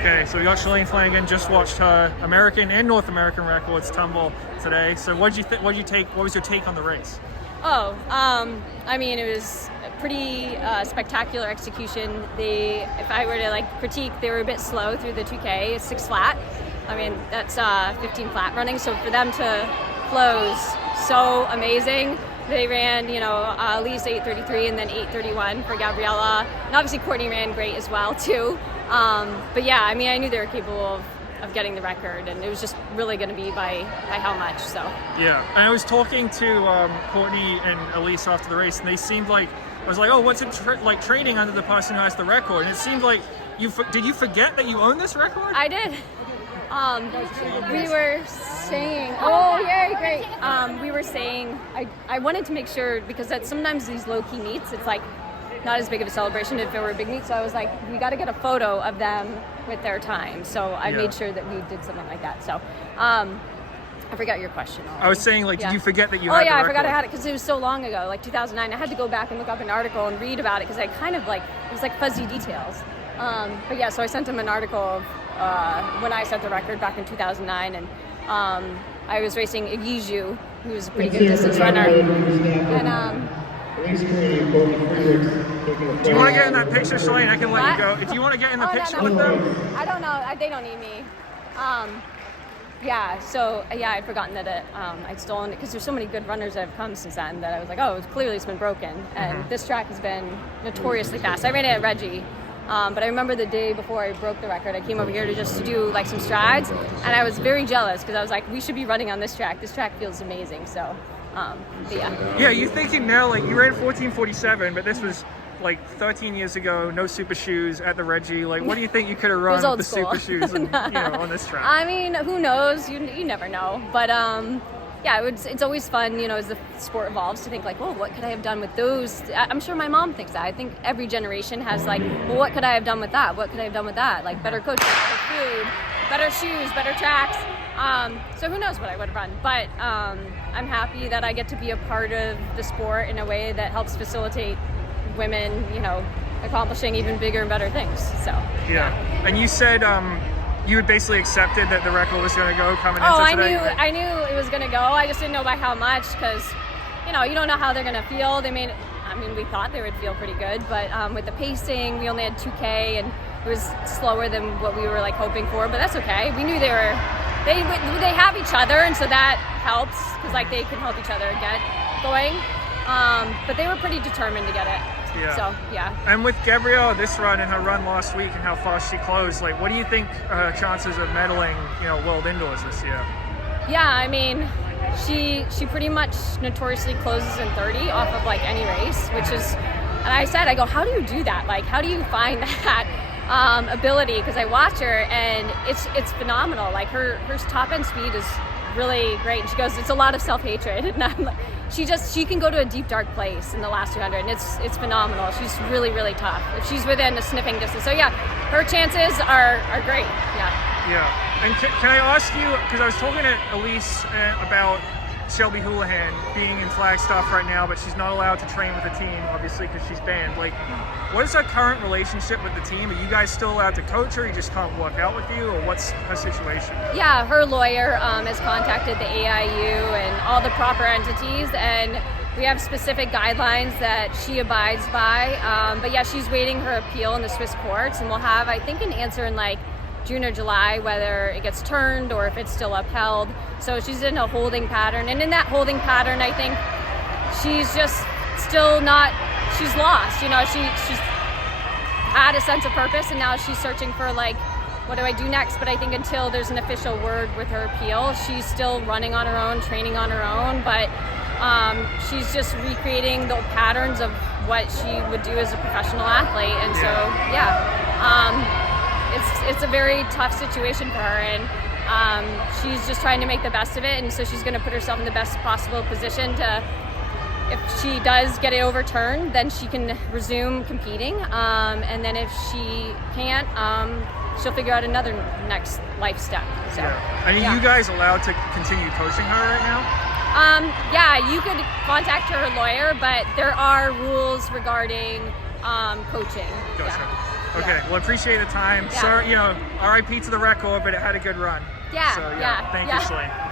Okay, so we got Shalane Flanagan. Just watched her American and North American records tumble today. So what was your take on the race? I mean, it was a pretty spectacular execution. If I were to critique, they were a bit slow through the 2K, 6 flat. I mean, that's 15 flat running. So for them to close so amazing, they ran, at least 8:33 and then 8:31 for Gabriella. And obviously Courtney ran great as well too. But yeah, I mean, I knew they were capable of getting the record, and it was just really going to be by how much. So yeah, and I was talking to Courtney and Elise after the race, and they seemed like, I was like, oh, what's it like training under the person who has the record? And it seemed like did you forget that you own this record? I did. We were saying, oh yay, great. We were saying, I wanted to make sure, because sometimes these low-key meets, it's like not as big of a celebration if it were a big meet. So I was like, we got to get a photo of them with their time. So I made sure that we did something like that. So I forgot your question already. I was saying, did you forget that you had the record? I forgot I had it because it was so long ago, like 2009. I had to go back and look up an article and read about it because I kind of it was like fuzzy details. But yeah, so I sent him an article of when I set the record back in 2009, and I was racing Igiju, who was a pretty good distance runner. And do you want to get in that picture, Shalane? I can let you go. Do you want to get in the picture with them? I don't know. They don't need me. I'd forgotten that I'd stolen it because there's so many good runners that have come since then that I was like, oh, clearly it's been broken. And this track has been notoriously fast. I ran it at Reggie. But I remember the day before I broke the record, I came over here to just do some strides, and I was very jealous because I was like, we should be running on this track. This track feels amazing. So, yeah. Yeah, you're thinking now, you ran 14:47, but this was 13 years ago, no super shoes at the Reggie. What do you think you could have run with the super shoes and, on this track? I mean, who knows? You never know. But yeah, it's always fun, as the sport evolves, to think well, what could I have done with those? I'm sure my mom thinks that. I think every generation has well, what could I have done with that? What could I have done with that? Better coaches, better food, better shoes, better tracks. So who knows what I would have run? But I'm happy that I get to be a part of the sport in a way that helps facilitate women, accomplishing even bigger and better things. So yeah. And you said you had basically accepted that the record was going to go coming into today? I knew it was going to go. I just didn't know by how much because, you don't know how they're going to feel. We thought they would feel pretty good, but with the pacing, we only had 2K, and it was slower than what we were hoping for. But that's okay. We knew they have each other, and so that helps because they can help each other get going. But they were pretty determined to get it. Yeah. So, yeah. And with Gabrielle, this run and her run last week and how fast she closed, what do you think her chances of medaling, World Indoors this year? Yeah, she pretty much notoriously closes in 30 off of any race, which is, and I said, how do you do that? How do you find that ability? Because I watch her and it's phenomenal. Her top end speed is really great. And she goes, it's a lot of self-hatred. And I'm like, she can go to a deep, dark place in the last 200, and it's phenomenal. She's really, really tough if she's within a sniffing distance. So yeah, her chances are great. Yeah. And can I ask you, because I was talking to Elise about Shelby Houlihan being in Flagstaff right now, but she's not allowed to train with the team, obviously, because she's banned. What is her current relationship with the team? Are you guys still allowed to coach her? You just can't work out with you, or what's her situation? Yeah, her lawyer has contacted the AIU and all the proper entities, and we have specific guidelines that she abides by. But yeah, she's waiting her appeal in the Swiss courts, and we'll have, I think, an answer in June or July, whether it gets turned or if it's still upheld. So she's in a holding pattern, and in that holding pattern, I think she's just still not. She's lost. She's had a sense of purpose, and now she's searching for what do I do next? But I think until there's an official word with her appeal, she's still running on her own, training on her own. But she's just recreating the patterns of what she would do as a professional athlete, and so yeah. It's a very tough situation for her, and she's just trying to make the best of it, and so she's going to put herself in the best possible position to, if she does get it overturned, then she can resume competing, and then if she can't, she'll figure out another next life step. So, Are you guys allowed to continue coaching her right now? Yeah, you could contact her lawyer, but there are rules regarding coaching. Gotcha. Yeah. Okay, well, appreciate the time. Yeah. Sorry, RIP to the record, but it had a good run. Yeah, So, yeah. Thank you, Shalane.